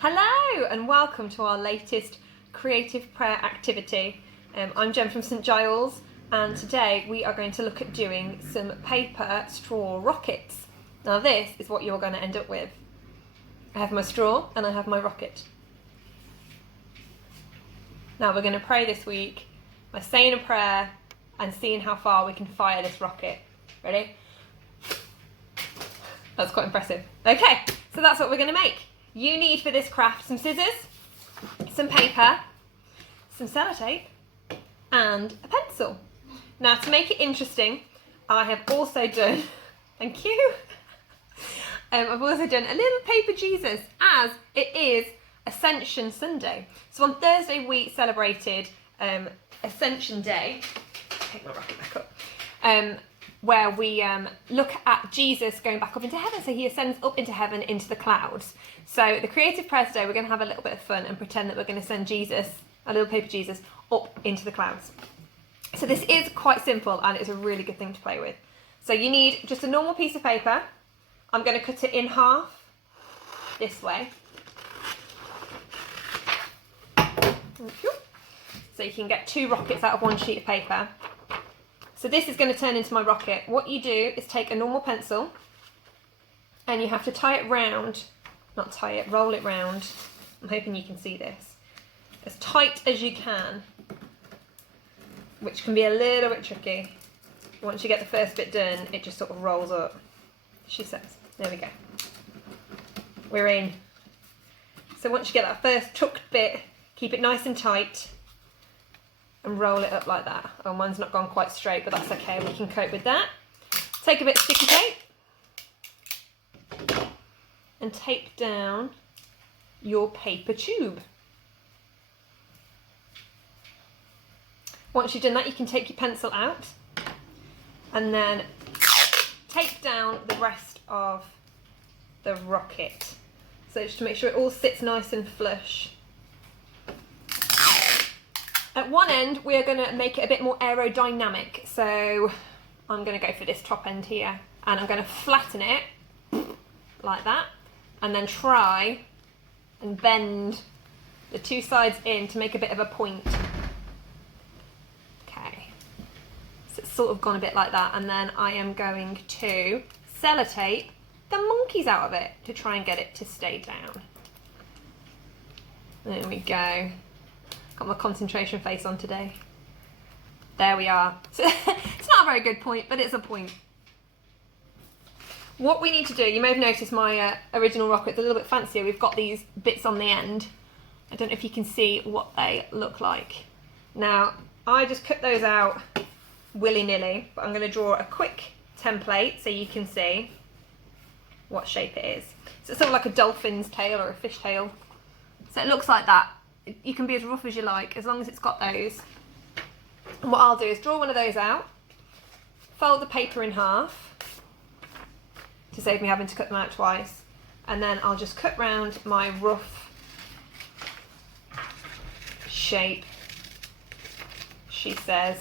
Hello and welcome to our latest creative prayer activity. I'm Jen from St Giles and today we are going to look at doing some paper straw rockets. Now this is what you're going to end up with. I have my straw and I have my rocket. Now we're going to pray this week by saying a prayer and seeing how far we can fire this rocket. Ready? That's quite impressive. Okay, so that's what we're going to make. You need for this craft some scissors, some paper, some sellotape and a pencil. Now to make it interesting, I have also done, thank you, I've also done a little paper Jesus as it is Ascension Sunday. So on Thursday we celebrated Ascension Day, take my rocket back up, where we look at Jesus going back up into heaven. So he ascends up into heaven into the clouds. So the creative prayer today, we're going to have a little bit of fun and pretend that we're going to send Jesus, a little paper Jesus, up into the clouds. So this is quite simple and it's a really good thing to play with. So you need just a normal piece of paper. I'm going to cut it in half this way. So you can get two rockets out of one sheet of paper. So this is going to turn into my rocket. What you do is take a normal pencil and you have to tie it round, not tie it, roll it round. I'm hoping you can see this. As tight as you can, which can be a little bit tricky. Once you get the first bit done, it just sort of rolls up, she says. There we go. We're in. So once you get that first tucked bit, keep it nice and tight. And roll it up like that. Oh, mine's not gone quite straight, but that's okay, we can cope with that. Take a bit of sticky tape and tape down your paper tube. Once you've done that, you can take your pencil out and then tape down the rest of the rocket. So just to make sure it all sits nice and flush. At one end, we're going to make it a bit more aerodynamic. So I'm going to go for this top end here and I'm going to flatten it like that and then try and bend the two sides in to make a bit of a point. Okay, so it's sort of gone a bit like that, and then I am going to sellotape the monkeys out of it to try and get it to stay down. There we go. Got my concentration face on today. There we are. So it's not a very good point, but it's a point. What we need to do, you may have noticed my original rocket's a little bit fancier. We've got these bits on the end. I don't know if you can see what they look like. Now, I just cut those out willy-nilly, but I'm going to draw a quick template so you can see what shape it is. So it's sort of like a dolphin's tail or a fish tail. So it looks like that. You can be as rough as you like, as long as it's got those. And what I'll do is draw one of those out, fold the paper in half to save me having to cut them out twice, and then I'll just cut round my rough shape, she says.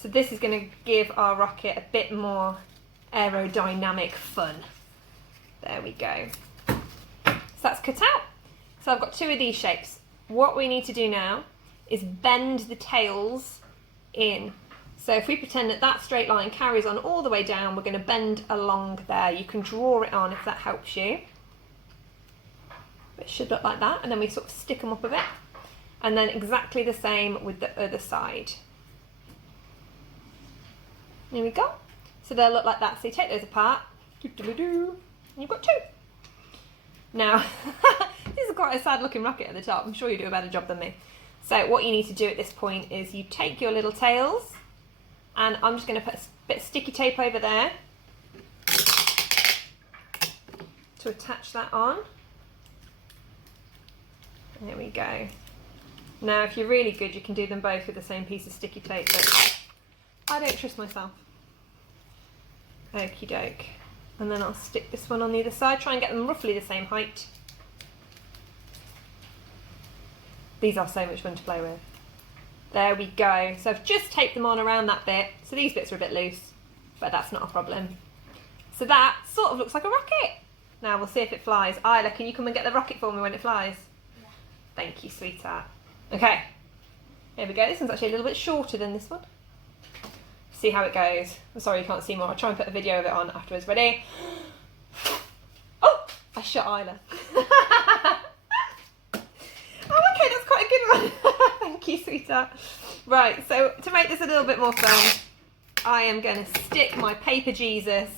So this is going to give our rocket a bit more aerodynamic fun. There we go. So that's cut out. So I've got two of these shapes. What we need to do now is bend the tails in. So if we pretend that that straight line carries on all the way down, we're going to bend along there. You can draw it on if that helps you. It should look like that, and then we sort of stick them up a bit. And then exactly the same with the other side. There we go. So they'll look like that. So you take those apart, and you've got two. Now, this is quite a sad looking rocket at the top. I'm sure you do a better job than me. So what you need to do at this point is you take your little tails, and I'm just going to put a bit of sticky tape over there to attach that on. There we go. Now if you're really good, you can do them both with the same piece of sticky tape, but I don't trust myself. Okie doke. And then I'll stick this one on the other side, try and get them roughly the same height. These are so much fun to play with. There we go. So I've just taped them on around that bit. So these bits are a bit loose, but that's not a problem. So that sort of looks like a rocket. Now we'll see if it flies. Isla, can you come and get the rocket for me when it flies? Yeah. Thank you, sweetheart. Okay, here we go. This one's actually a little bit shorter than this one. See how it goes. I'm sorry you can't see more. I'll try and put a video of it on afterwards. Ready? Oh, I shot Isla. Oh, okay, that's quite a good one. Thank you, sweetheart. Right, so to make this a little bit more fun, I am going to stick my paper Jesus.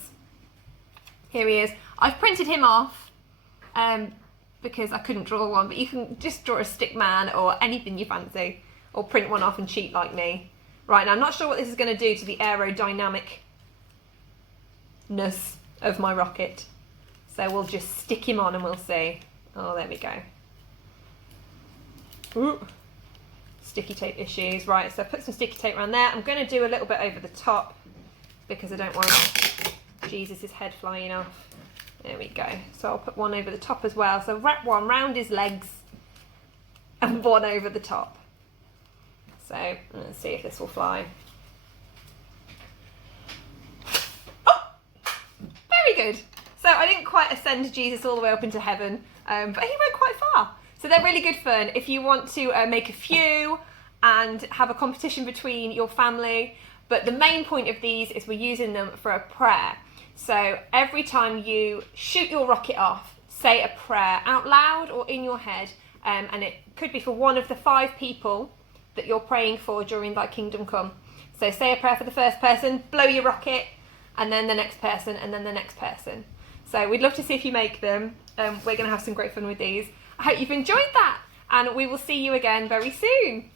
Here he is. I've printed him off because I couldn't draw one, but you can just draw a stick man or anything you fancy, or print one off and cheat like me. Right, now I'm not sure what this is going to do to the aerodynamicness of my rocket. So we'll just stick him on and we'll see. Oh, there we go. Ooh. Sticky tape issues. Right, so I put some sticky tape around there. I'm going to do a little bit over the top because I don't want Jesus' head flying off. There we go. So I'll put one over the top as well. So wrap one round his legs and one over the top. So let's see if this will fly. Oh, very good. So I didn't quite ascend Jesus all the way up into heaven, but he went quite far. So they're really good fun if you want to make a few and have a competition between your family. But the main point of these is we're using them for a prayer. So every time you shoot your rocket off, say a prayer out loud or in your head, and it could be for one of the 5 people that you're praying for during thy kingdom come. So say a prayer for the first person, blow your rocket, and then the next person, and then the next person. So we'd love to see if you make them. We're going to have some great fun with these. I hope you've enjoyed that, and we will see you again very soon.